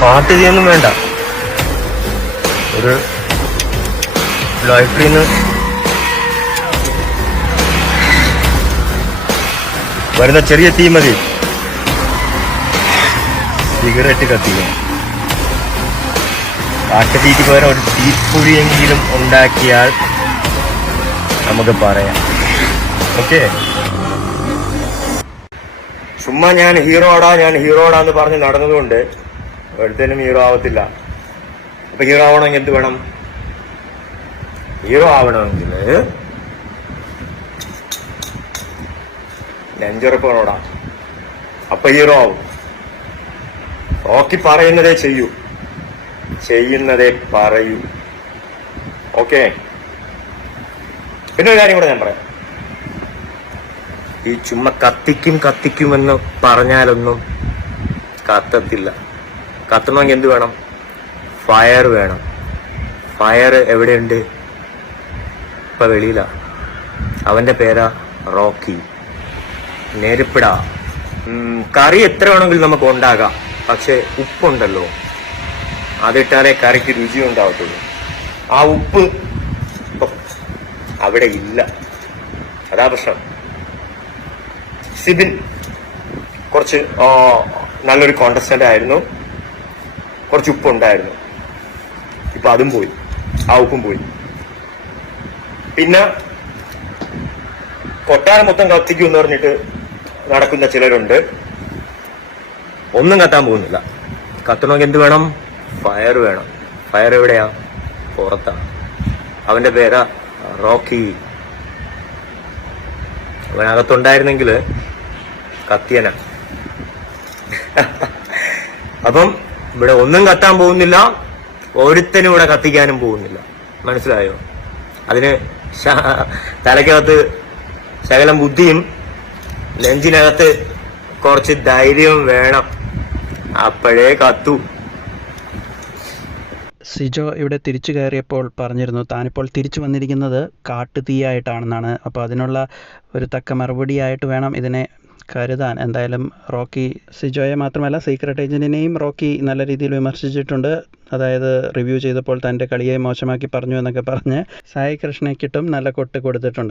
പാട്ട് ചെയ്യൊന്നും വേണ്ട, ഒരു ലൈഫിൽ നിന്ന് വരുന്ന ചെറിയ തീ മതി സിഗരറ്റ് കത്തിക്കാൻ. കാട്ടുതീക്ക് പകരം ഒരു തീപ്പൊഴിയെങ്കിലും ഉണ്ടാക്കിയാൽ നമുക്ക് പറയാം. ഓക്കെ, ചുമ്മാ ഞാൻ ഹീറോടാന്ന് പറഞ്ഞ് നടന്നതുകൊണ്ട് ഒരുത്തനും ഹീറോ ആവത്തില്ല. അപ്പൊ ഹീറോ ആവണമെങ്കിൽ എന്ത് വേണം? ഹീറോ ആവണമെങ്കിൽ നെഞ്ചുറപ്പോടാ, അപ്പൊ ഹീറോ ആവും. റോക്കി പറയുന്നതേ ചെയ്യൂ, ചെയ്യുന്നതേ പറയൂ. ഓക്കെ, പിന്നെ ഒരു കാര്യം കൂടെ ഞാൻ പറയാം. ഈ ചുമ്മാ കത്തിക്കുമെന്ന് പറഞ്ഞാലൊന്നും കത്തത്തില്ല. കത്തണമെങ്കിൽ എന്ത് വേണം? ഫയർ വേണം. ഫയർ എവിടെയുണ്ട്? ഇപ്പൊ വെളിയിലാ. അവന്റെ പേരാ റോക്കി. നെരുപ്പിടാ. കറി എത്ര വേണമെങ്കിലും നമുക്ക് ഉണ്ടാകാം, പക്ഷെ ഉപ്പുണ്ടല്ലോ, അതിട്ടാലേ കറിക്ക് രുചി ഉണ്ടാവത്തുള്ളൂ. ആ ഉപ്പ് അവിടെ ഇല്ല, അതാ പ്രശ്നം. സിബിൻ കുറച്ച് നല്ലൊരു കോണ്ടസ്റ്റന്റ് ആയിരുന്നു, കുറച്ച് ഉപ്പുണ്ടായിരുന്നു. ഇപ്പൊ അതും പോയി, ആ ഉപ്പും പോയി. പിന്നെ കൊട്ടാരം മൊത്തം കത്തിക്കും എന്ന് പറഞ്ഞിട്ട് നടക്കുന്ന ചിലരുണ്ട്. ഒന്നും കത്താൻ പോകുന്നില്ല. കത്തണമെങ്കിൽ എന്ത് വേണം? ഫയർ വേണം. ഫയർ എവിടെയാ? പുറത്താ. അവന്റെ പേരാ റോക്കി. അവനകത്തുണ്ടായിരുന്നെങ്കിൽ കത്തിയന. അപ്പം ഇവിടെ ഒന്നും കത്താൻ പോകുന്നില്ല, ഒരുത്തനും ഇവിടെ കത്തിക്കാനും പോകുന്നില്ല. മനസ്സിലായോ? അതിന് തലയ്ക്കകത്ത് ശകലം ബുദ്ധിയും നെഞ്ചിനകത്ത് കുറച്ച് ധൈര്യവും വേണം, അപ്പോഴേ കത്തു. സിജോ ഇവിടെ തിരിച്ചു കയറിയപ്പോൾ പറഞ്ഞിരുന്നു താനിപ്പോൾ തിരിച്ചു വന്നിരിക്കുന്നത് കാട്ടുതീയായിട്ടാണെന്നാണ്. അപ്പോൾ അതിനുള്ള ഒരു തക്ക മറുപടിയായിട്ട് വേണം ഇതിനെ കരുതാൻ. എന്തായാലും റോക്കി സിജോയെ മാത്രമല്ല സീക്രട്ട് ഏജൻറ്റിനെയും റോക്കി നല്ല രീതിയിൽ വിമർശിച്ചിട്ടുണ്ട്. അതായത് റിവ്യൂ ചെയ്തപ്പോൾ തൻ്റെ കളിയെ മോശമാക്കി പറഞ്ഞു എന്നൊക്കെ പറഞ്ഞ് സായി കൃഷ്ണയ്ക്കിട്ടും നല്ല കൊട്ട് കൊടുത്തിട്ടുണ്ട്.